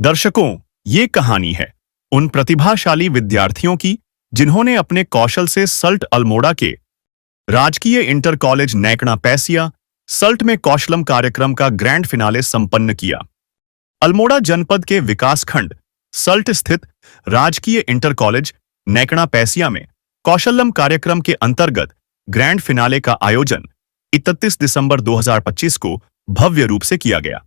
दर्शकों, ये कहानी है उन प्रतिभाशाली विद्यार्थियों की जिन्होंने अपने कौशल से सल्ट अल्मोड़ा के राजकीय इंटर कॉलेज नैकड़ा पैसिया सल्ट में कौशलम कार्यक्रम का ग्रैंड फिनाले संपन्न किया। अल्मोड़ा जनपद के विकासखंड सल्ट स्थित राजकीय इंटर कॉलेज नैकड़ा पैसिया में कौशलम कार्यक्रम के अंतर्गत ग्रैंड फिनाले का आयोजन 31 दिसंबर 2025 को भव्य रूप से किया गया।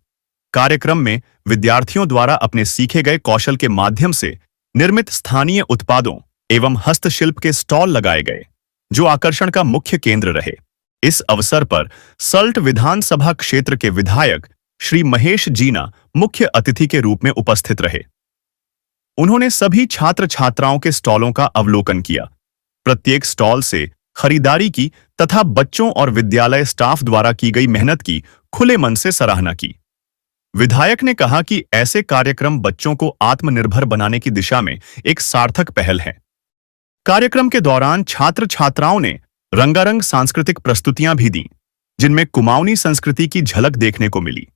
कार्यक्रम में विद्यार्थियों द्वारा अपने सीखे गए कौशल के माध्यम से निर्मित स्थानीय उत्पादों एवं हस्तशिल्प के स्टॉल लगाए गए, जो आकर्षण का मुख्य केंद्र रहे। इस अवसर पर सल्ट विधानसभा क्षेत्र के विधायक श्री महेश जीना मुख्य अतिथि के रूप में उपस्थित रहे। उन्होंने सभी छात्र छात्राओं के स्टॉलों का अवलोकन किया, प्रत्येक स्टॉल से खरीदारी की तथा बच्चों और विद्यालय स्टाफ द्वारा की गई मेहनत की खुले मन से सराहना की। विधायक ने कहा कि ऐसे कार्यक्रम बच्चों को आत्मनिर्भर बनाने की दिशा में एक सार्थक पहल है। कार्यक्रम के दौरान छात्र छात्राओं ने रंगारंग सांस्कृतिक प्रस्तुतियां भी दी, जिनमें कुमाऊनी संस्कृति की झलक देखने को मिली।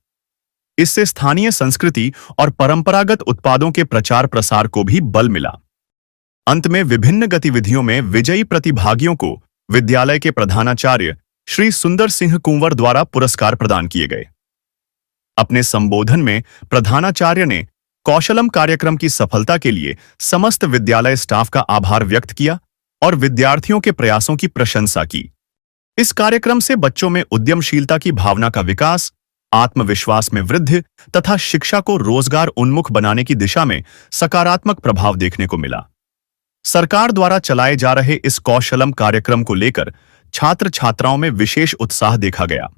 इससे स्थानीय संस्कृति और परंपरागत उत्पादों के प्रचार प्रसार को भी बल मिला। अंत में विभिन्न गतिविधियों में विजयी प्रतिभागियों को विद्यालय के प्रधानाचार्य श्री सुंदर सिंह कुंवर द्वारा पुरस्कार प्रदान किए गए। अपने संबोधन में प्रधानाचार्य ने कौशलम कार्यक्रम की सफलता के लिए समस्त विद्यालय स्टाफ का आभार व्यक्त किया और विद्यार्थियों के प्रयासों की प्रशंसा की। इस कार्यक्रम से बच्चों में उद्यमशीलता की भावना का विकास, आत्मविश्वास में वृद्धि तथा शिक्षा को रोजगार उन्मुख बनाने की दिशा में सकारात्मक प्रभाव देखने को मिला। सरकार द्वारा चलाए जा रहे इस कौशलम कार्यक्रम को लेकर छात्र छात्राओं में विशेष उत्साह देखा गया।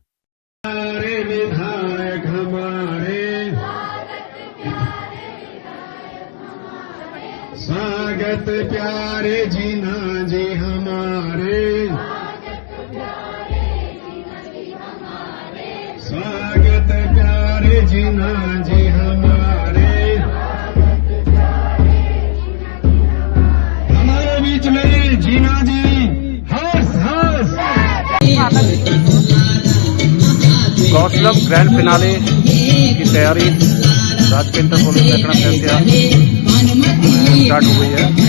स्वागत प्यारे जीना जी हमारे, स्वागत प्यारे जीना जी हमारे, हमारे बीच में जीना जी हर्ष हर्ष। कौशलम ग्रैंड फिनाले की तैयारी राजकीय इंटर कॉलेज नैकड़ा पैसिया स्टार्ट हो गई है।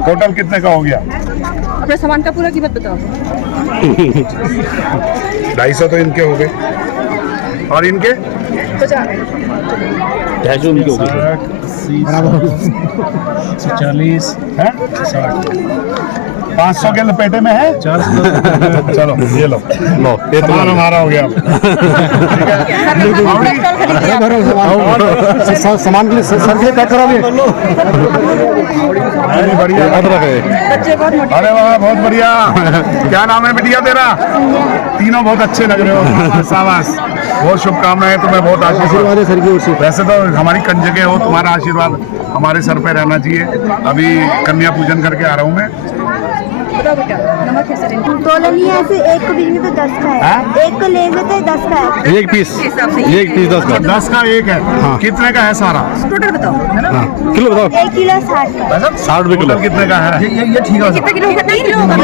टोटल कितने का हो गया? अपने सामान का पूरा कीमत बताओ। 250 तो इनके हो गए और इनके 250 उनके हो गए। 40 है 500 के लपेटे में है 400। चलो ये लो ये सामान हमारा हो गया। सामान के लिए सर से पैक करोगे? बढ़िया, अरे वाह बहुत बढ़िया। क्या नाम है बिटिया तेरा? तीनों बहुत अच्छे लग रहे हो, शाबाश। बहुत शुभकामनाएं, तुम्हें बहुत आशीर्वाद है सर की ओर से। वैसे तो हमारी कंजके हो, तुम्हारा आशीर्वाद हमारे सर पे रहना चाहिए। अभी कन्या पूजन करके आ रहा हूँ मैं। तोला नहीं है, ऐसे एक को बिजली तो 10 का है, एक को लेंगे तो 10 का है। एक पीस 10 का। 10 का एक है। हाँ। कितने का है सारा? टोटल बताओ। हाँ। किलो बताओ। 1 किलो 60 का। 60 रुपए किलो। कितने का है? ये ठीक है। कितना किलो होगा? 3 किलो होगा।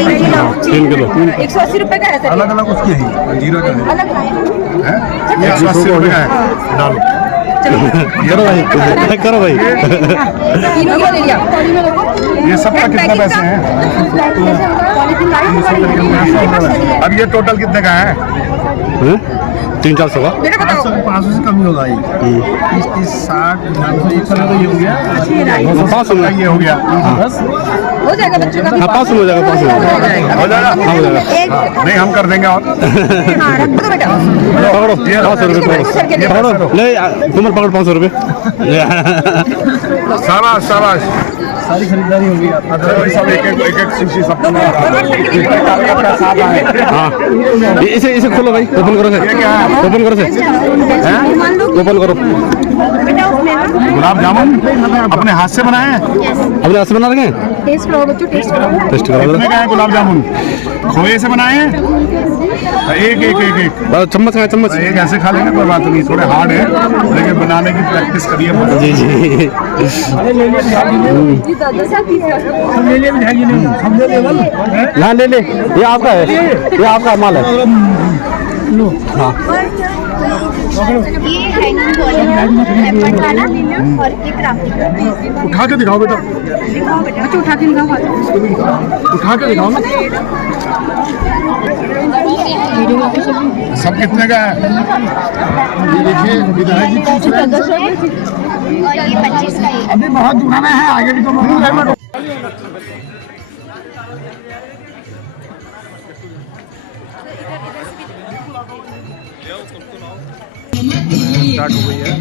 3 किलो 180 रुपए का है सर। अलग अलग उसकी है, जीरो का है। अलग है। 180 रुपए का है। डालो करो भाई। तीनों को ले लिया। ये सबका कितना पैसे हैं? अब ये टोटल कितने का है? 300-400 का। 500 से कम ही होगा ये। 30 60 तो ये हो गया 500 में ये हो गया। हो जाएगा बच्चों का भी। हाँ 500 हो जाएगा। 500 हो जाएगा। हो जाएगा। नहीं हम कर देंगे और रख दो बेटा। पकड़ो 500 रुपये पकड़ो। ले तुम पकड़ो 500 रुपये। शाबाश शाबाश सारी खरीदारी होगी सब एक शीशी सब साथ आए। हाँ इसे खोलो भाई, ओपन करो सर, ये क्या है? ओपन करो सर, ओपन करो। गुलाब जामुन अपने हाथ से बनाए हैं? अपने हाथ से बना रहे हैं, टेस्ट करो बच्चों, टेस्ट करो। टेस्ट करो। कितने का है गुलाब जामुन? खोए से बनाए हैं? एक एक एक एक बस चम्मच है, चम्मच। एक ऐसे खा लेंगे कोई बात नहीं, थोड़े हार्ड है लेकिन बनाने की प्रैक्टिस करिए। जी जी हाँ ले ले, ये आपका है, ये आपका माल है। हाँ ये हैंगिंग पेपर वाला और ये क्राफ्टिंग। उठा के दिखाओ बेटा, बच्चों उठा के दिखाओ, उठा के दिखाओ ना। सब कितने का है? ये देखिए विधायक जी पूछ रहे हैं। और ये 25 का है। अभी बहुत दुकानें हैं, आगे भी तो स्टार्ट हो गई है।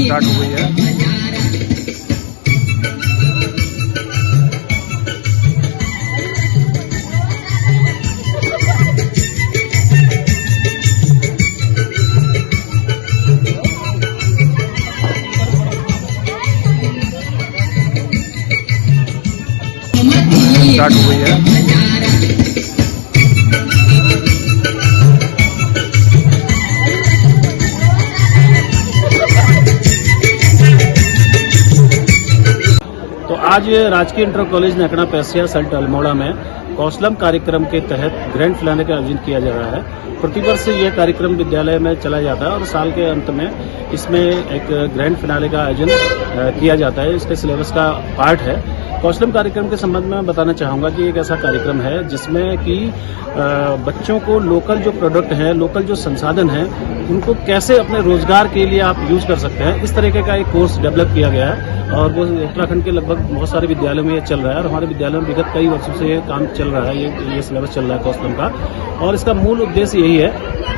स्टार्ट हो गई है। स्टार्ट हो गई है। तो आज राजकीय इंटर कॉलेज नैकड़ा पैसिया सल्ट अल्मोड़ा में कौशलम कार्यक्रम के तहत ग्रैंड फिनाले का आयोजन किया जा रहा है। प्रतिवर्ष ये कार्यक्रम विद्यालय में चला जाता है और साल के अंत में इसमें एक ग्रैंड फिनाले का आयोजन किया जाता है। इसके सिलेबस का पार्ट है। कौशलम कार्यक्रम के संबंध में मैं बताना चाहूँगा कि एक ऐसा कार्यक्रम है जिसमें कि बच्चों को लोकल जो प्रोडक्ट हैं, लोकल जो संसाधन हैं, उनको कैसे अपने रोजगार के लिए आप यूज कर सकते हैं, इस तरीके का एक कोर्स डेवलप किया गया है और वो उत्तराखंड के लगभग बहुत सारे विद्यालयों में ये चल रहा है और हमारे विद्यालयों में विगत कई वर्षों से ये काम चल रहा है, ये सिलेबस चल रहा है कौशलम का। और इसका मूल उद्देश्य यही है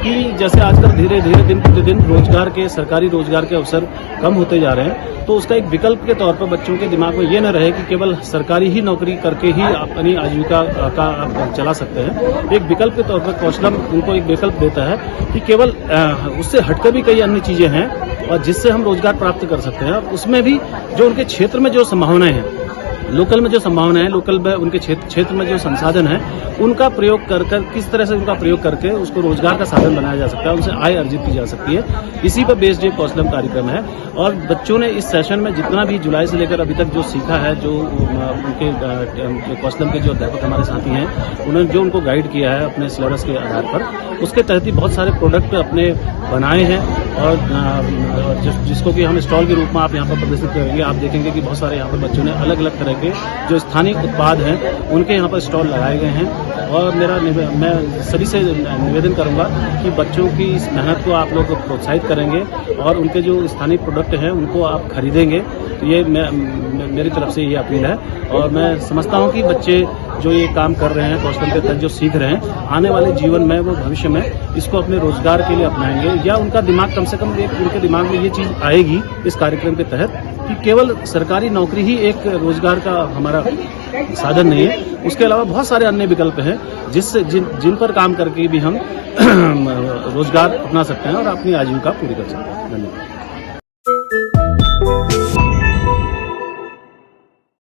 कि जैसे आजकल धीरे धीरे दिन प्रतिदिन रोजगार के, सरकारी रोजगार के अवसर कम होते जा रहे हैं, तो उसका एक विकल्प के तौर पर बच्चों के दिमाग में ये न रहे कि केवल सरकारी ही नौकरी करके ही अपनी आजीविका का आप चला सकते हैं। एक विकल्प के तौर पर कौशलम उनको एक विकल्प देता है कि केवल उससे हटकर भी कई अन्य चीजें हैं और जिससे हम रोजगार प्राप्त कर सकते हैं। उसमें भी जो उनके क्षेत्र में जो संभावनाएं हैं, लोकल में जो संभावना है, लोकल में उनके क्षेत्र में जो संसाधन है, उनका प्रयोग कर किस तरह से उनका प्रयोग करके उसको रोजगार का साधन बनाया जा सकता है, उनसे आय अर्जित की जा सकती है। इसी पर बेस्ड ये कौशलम कार्यक्रम है और बच्चों ने इस सेशन में जितना भी जुलाई से लेकर अभी तक जो सीखा है, जो उनके कौशलम के जो अध्यापक हमारे साथी हैं, उन्होंने जो उनको गाइड किया है अपने सिलेबस के आधार पर, उसके तहत ही बहुत सारे प्रोडक्ट अपने बनाए हैं और जिसको कि हम स्टॉल के रूप में आप यहाँ पर प्रदर्शित करेंगे। आप देखेंगे कि बहुत सारे यहाँ पर बच्चों ने अलग अलग तरह के जो स्थानीय उत्पाद हैं उनके यहाँ पर स्टॉल लगाए गए हैं और मैं सभी से निवेदन करूंगा कि बच्चों की इस मेहनत को आप लोग प्रोत्साहित करेंगे और उनके जो स्थानीय प्रोडक्ट हैं उनको आप खरीदेंगे। तो ये मेरी तरफ से ये अपील है और मैं समझता हूँ कि बच्चे जो ये काम कर रहे हैं, कौशल के तहत जो सीख रहे हैं, आने वाले जीवन में वो भविष्य में इसको अपने रोजगार के लिए अपनाएंगे या उनका दिमाग कम से कम उनके दिमाग में ये चीज़ आएगी इस कार्यक्रम के तहत कि केवल सरकारी नौकरी ही एक रोजगार का हमारा साधन नहीं है, उसके अलावा बहुत सारे अन्य विकल्प हैं जिससे जिन पर काम करके भी हम रोजगार अपना सकते हैं और अपनी आजीविका पूरी कर सकते हैं। धन्यवाद।